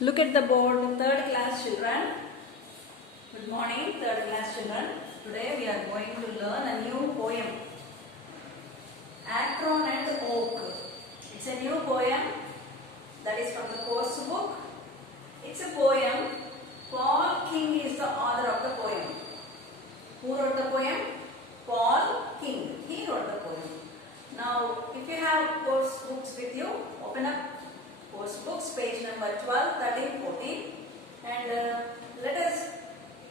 Look at the board, third class children. Good morning, third class children. Today we are going to learn a new poem. Akron and Oak. It's a new poem that is from the course book. It's a poem. Paul King is the author of the poem. Who wrote the poem? Paul King. He wrote the poem. Now, if you have course books with you, open up course books, page number 12, 13, 14, and let us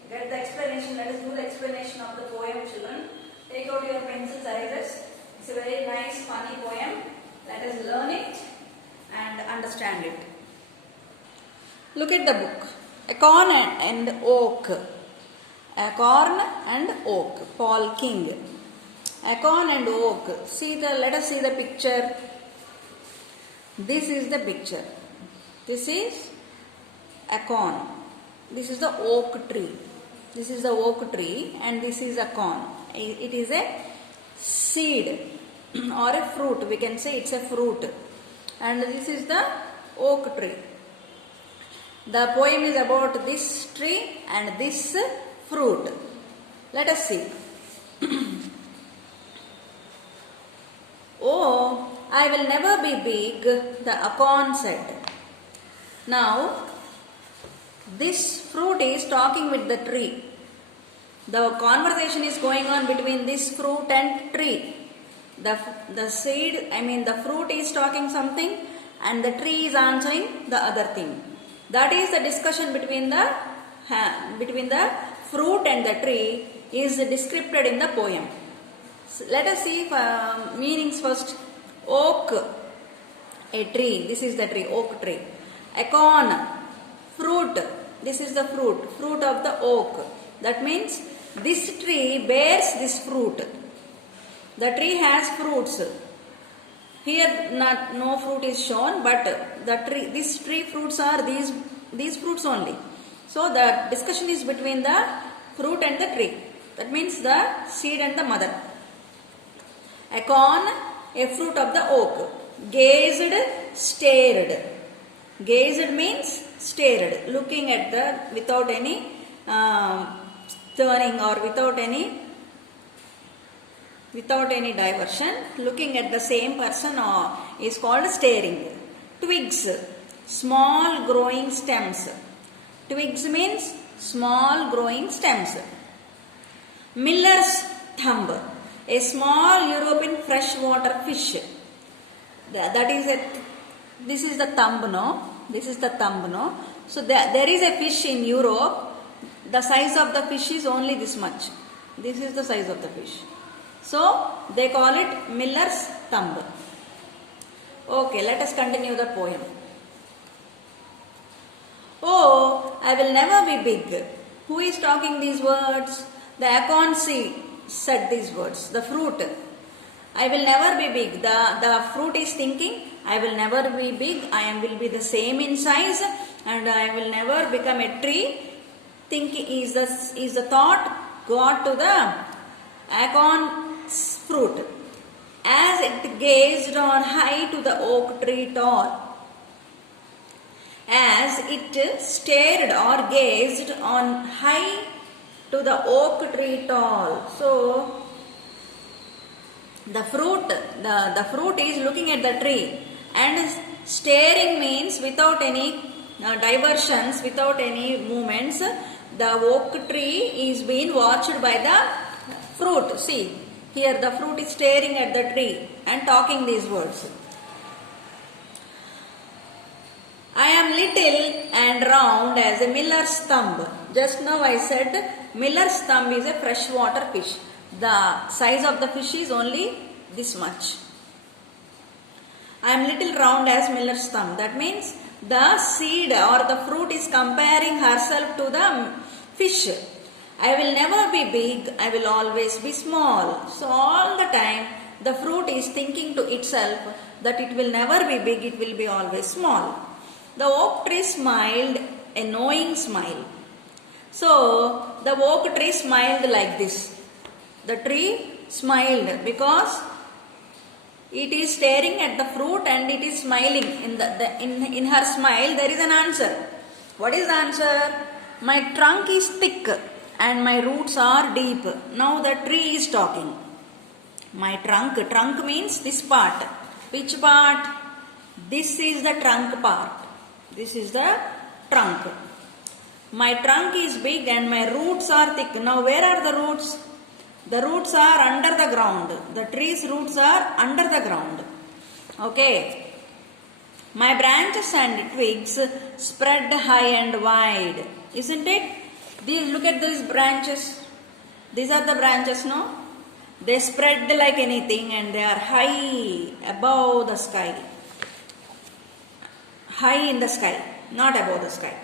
get the explanation. Let us do the explanation of the poem, children. Take out your pencils, erasers. It's a very nice, funny poem. Let us learn it and understand it. Look at the book. Acorn and Oak. Acorn and Oak. Paul King. Acorn and Oak. Let us see the picture. This is the picture. This is acorn. This is the oak tree. This is the oak tree and this is acorn. It is a seed or a fruit. We can say it's a fruit. And this is the oak tree. The poem is about this tree and this fruit. Let us see. Oh, I will never be big, the acorn said. Now, this fruit is talking with the tree. The conversation is going on between this fruit and tree. The fruit is talking something and the tree is answering the other thing. That is the discussion between the fruit and the tree is described in the poem. So let us see meanings first. Oak, a tree. This is the tree, oak tree. Acorn, fruit. This is the fruit of the oak. That means this tree bears this fruit. The tree has fruits. Here no fruit is shown, but these tree fruits are these fruits only. So the discussion is between the fruit and the tree. That means the seed and the mother. Acorn, a fruit of the oak. Gazed, stared. Gazed means stared, looking at without any turning or without any diversion, looking at the same person is called staring. Twigs, small growing stems. Twigs means small growing stems. Miller's thumb, a small European freshwater fish. This is the thumb, no? This is the thumb, no? So there is a fish in Europe. The size of the fish is only this much. This is the size of the fish. So they call it Miller's thumb. Okay, let us continue the poem. Oh, I will never be big. Who is talking these words? The acorn seed said these words. The fruit. I will never be big. The fruit is thinking, I will never be big. I will be the same in size and I will never become a tree. Thinking is the thought got to the acorn's fruit. As it gazed on high to the oak tree tall. As it stared or gazed on high to the oak tree tall. So the fruit is looking at the tree and staring means without any diversions, without any movements. The oak tree is being watched by the fruit. See, here the fruit is staring at the tree and talking these words. I am little and round as a miller's thumb. Just now I said miller's thumb is a freshwater fish. The size of the fish is only this much. I am little round as miller's thumb. That means the seed or the fruit is comparing herself to the fish. I will never be big. I will always be small. So all the time the fruit is thinking to itself that it will never be big. It will be always small. The oak tree smiled a knowing smile. So the oak tree smiled like this. The tree smiled because it is staring at the fruit and it is smiling. In her smile there is an answer. What is the answer? My trunk is thick and my roots are deep. Now the tree is talking. My trunk means this part. Which part? This is the trunk part. This is the trunk. My trunk is big and my roots are thick. Now where are the roots? The roots are under the ground. The tree's roots are under the ground. Okay. My branches and twigs spread high and wide. Isn't it? Look at these branches. These are the branches, no? They spread like anything and they are high above the sky. High in the sky, not above the sky.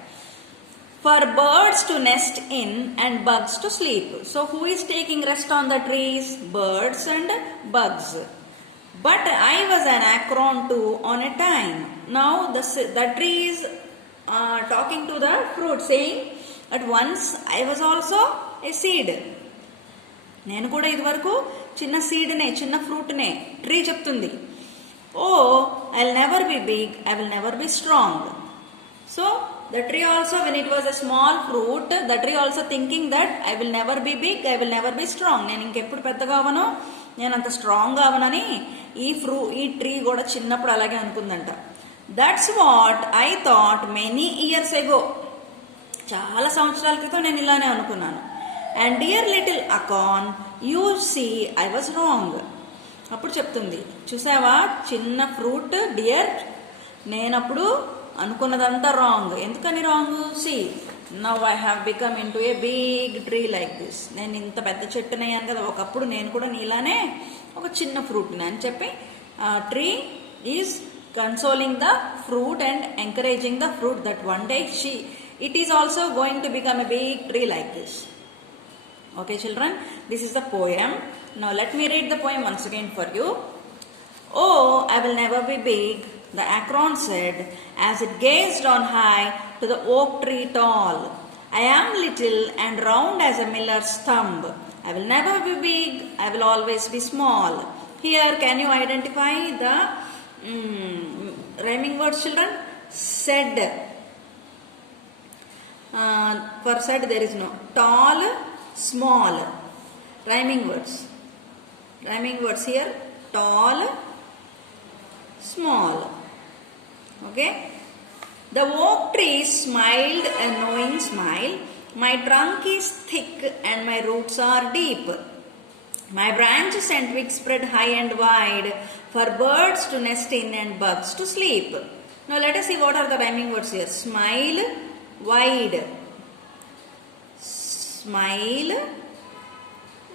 For birds to nest in and bugs to sleep. So who is taking rest on the trees? Birds and bugs. But I was an acorn too on a time. Now the tree is talking to the fruit, saying, at once I was also a seed. నేను కూడా ఇదివరకు చిన్న సీడ్నే, చిన్న ఫ్రూట్నే. Tree చెప్తుంది, oh I will never be big, I will never be strong. So the tree also, when it was a small fruit, the tree also thinking that I will never be big, I will never be strong. నేను ఇంకెప్పుడు పెద్దగా అవను, నేను అంత strong అవనని ఈ tree కూడా చిన్నప్పుడు అలాగే అనుకుందంట. That's what I thought many years ago. చాలా సంవత్సరాల క్రితం నేను ఇలానే అనుకున్నాను. And dear little acorn, you see I was wrong. అప్పుడు చెప్తుంది, చూసావా చిన్న ఫ్రూట్ డియర్, నేనప్పుడు అనుకున్నదంతా రాంగ్. ఎందుకని wrong? See now I have become in to a big tree like this. నేను ఇంత పెద్ద చెట్టునయ్యాను కదా, ఒకప్పుడు నేను కూడా నీలానే ఒక చిన్న ఫ్రూట్ని అని చెప్పి tree is consoling the fruit and encouraging the fruit that one day it is also going to become a big tree like this. Okay children, this is the poem. Now let me read the poem once again for you. Oh, I will never be big, the acorn said, as it gazed on high to the oak tree tall. I am little and round as a miller's thumb. I will never be big, I will always be small. Here, can you identify the rhyming words, children? Said. For said there is no. Tall, small. Rhyming words. Rhyming words here. Tall, small. Okay. The oak tree smiled a knowing smile. My trunk is thick and my roots are deep. My branches and twigs spread high and wide for birds to nest in and bugs to sleep. Now let us see what are the rhyming words here. Smile, wide. Smile,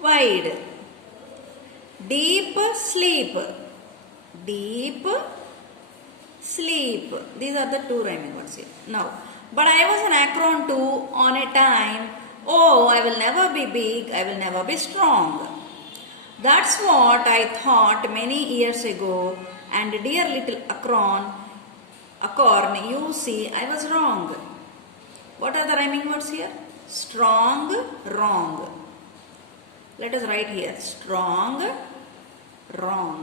wide. Deep sleep. Deep sleep. These are the two rhyming words here. Now, but I was an acorn too on a time. Oh, I will never be big, I will never be strong. That's what I thought many years ago. And dear little acorn, you see, I was wrong. What are the rhyming words here? Strong, wrong. Let us write here. Strong, wrong.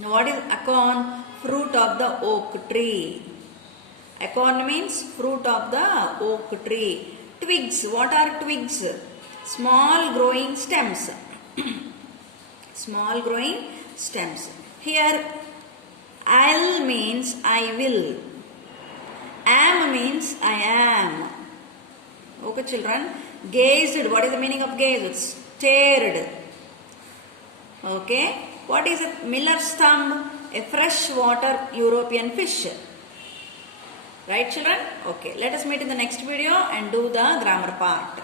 Now what is acorn? Fruit of the oak tree. Acorn means fruit of the oak tree. Twigs. What are twigs? Small growing stems. Small growing stems. Here, I'll means I will. Am means I am. Okay children. Gazed. What is the meaning of gazed? Stared. Okay. What is a miller's thumb? A freshwater European fish. Right children? Okay. Let us meet in the next video and do the grammar part.